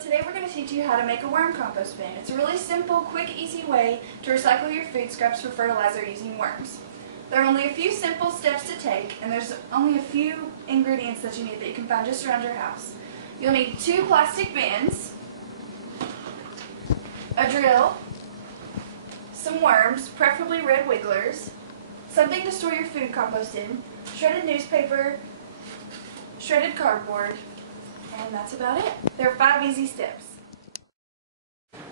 Today we're going to teach you how to make a worm compost bin. It's a really simple, quick, easy way to recycle your food scraps for fertilizer using worms. There are only a few simple steps to take, and there's only a few ingredients that you need that you can find just around your house. You'll need 2 plastic bins, a drill, some worms, preferably red wigglers, something to store your food compost in, shredded newspaper, shredded cardboard, and that's about it. There are 5 easy steps.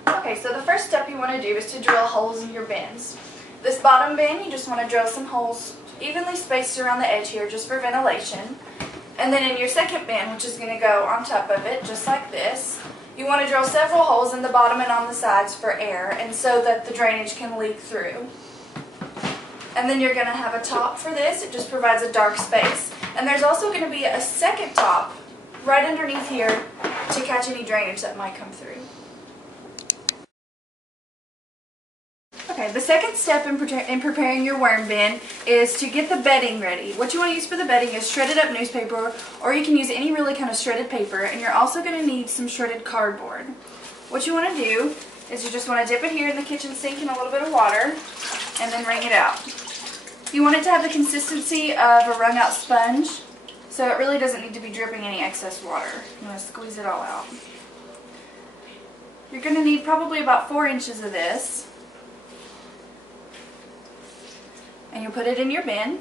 Okay, so the first step you want to do is to drill holes in your bins. This bottom bin, you just want to drill some holes evenly spaced around the edge here just for ventilation. And then in your second bin, which is going to go on top of it, just like this, you want to drill several holes in the bottom and on the sides for air, and so that the drainage can leak through. And then you're going to have a top for this. It just provides a dark space. And there's also going to be a second top right underneath here to catch any drainage that might come through. Okay, the second step in preparing your worm bin is to get the bedding ready. What you want to use for the bedding is shredded up newspaper, or you can use any really kind of shredded paper, and you're also going to need some shredded cardboard. What you want to do is you just want to dip it here in the kitchen sink in a little bit of water and then wring it out. You want it to have the consistency of a wrung out sponge, so it really doesn't need to be dripping any excess water. You want to squeeze it all out. You're going to need probably about 4 inches of this. And you put it in your bin.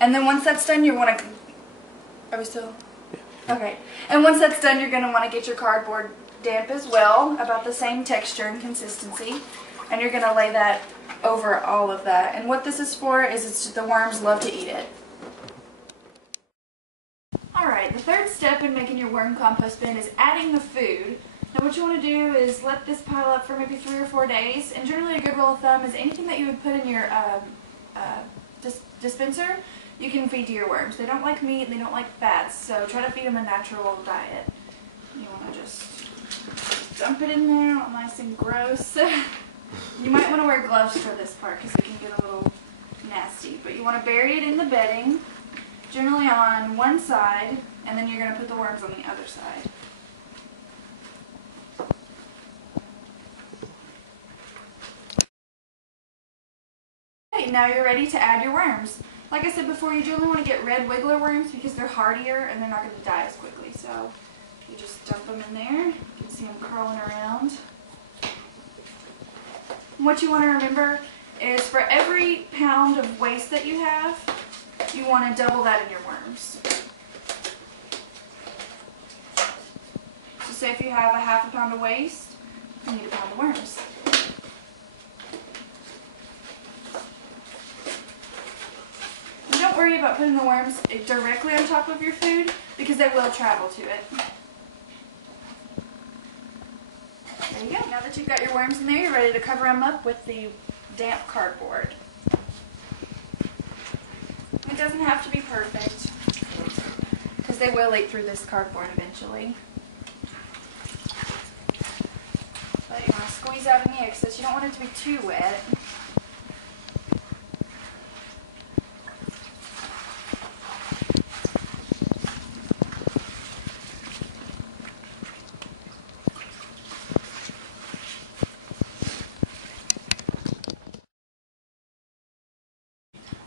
And then once that's done, you want to... Are we still? Yeah. Okay. And once that's done, you're going to want to get your cardboard damp as well, about the same texture and consistency. And you're going to lay that over all of that. And what this is for is the worms love to eat it. Alright, the third step in making your worm compost bin is adding the food. Now what you want to do is let this pile up for maybe 3 or 4 days, and generally a good rule of thumb is anything that you would put in your dispenser, you can feed to your worms. They don't like meat and they don't like fats, so try to feed them a natural diet. You want to just dump it in there all nice and gross. You might want to wear gloves for this part because it can get a little nasty, but you want to bury it in the bedding, generally on one side, and then you're going to put the worms on the other side. Okay, now you're ready to add your worms. Like I said before, you generally want to get red wiggler worms because they're hardier and they're not going to die as quickly. So you just dump them in there. You can see them curling around. What you want to remember is for every pound of waste that you have, you want to double that in your worms. So say if you have a ½ pound of waste, you need a pound of worms. And don't worry about putting the worms directly on top of your food because they will travel to it. There you go. Now that you've got your worms in there, you're ready to cover them up with the damp cardboard. It doesn't have to be perfect because they will eat through this cardboard eventually. But you want to squeeze out any excess. You don't want it to be too wet.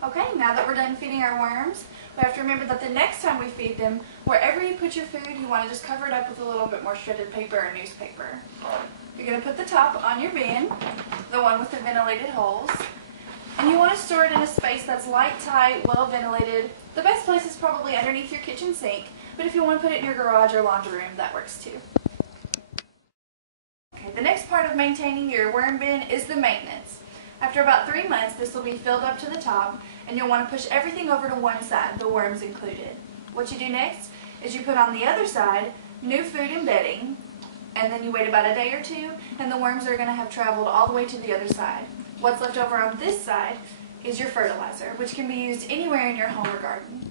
Okay, now that we're done feeding our worms, we have to remember that the next time we feed them, wherever you put your food, you want to just cover it up with a little bit more shredded paper or newspaper. You're going to put the top on your bin, the one with the ventilated holes, and you want to store it in a space that's light, tight, well ventilated. The best place is probably underneath your kitchen sink, but if you want to put it in your garage or laundry room, that works too. Okay, the next part of maintaining your worm bin is the maintenance. After about 3 months, this will be filled up to the top, and you'll want to push everything over to one side, the worms included. What you do next is you put on the other side new food and bedding, and then you wait about a day or 2, and the worms are going to have traveled all the way to the other side. What's left over on this side is your fertilizer, which can be used anywhere in your home or garden.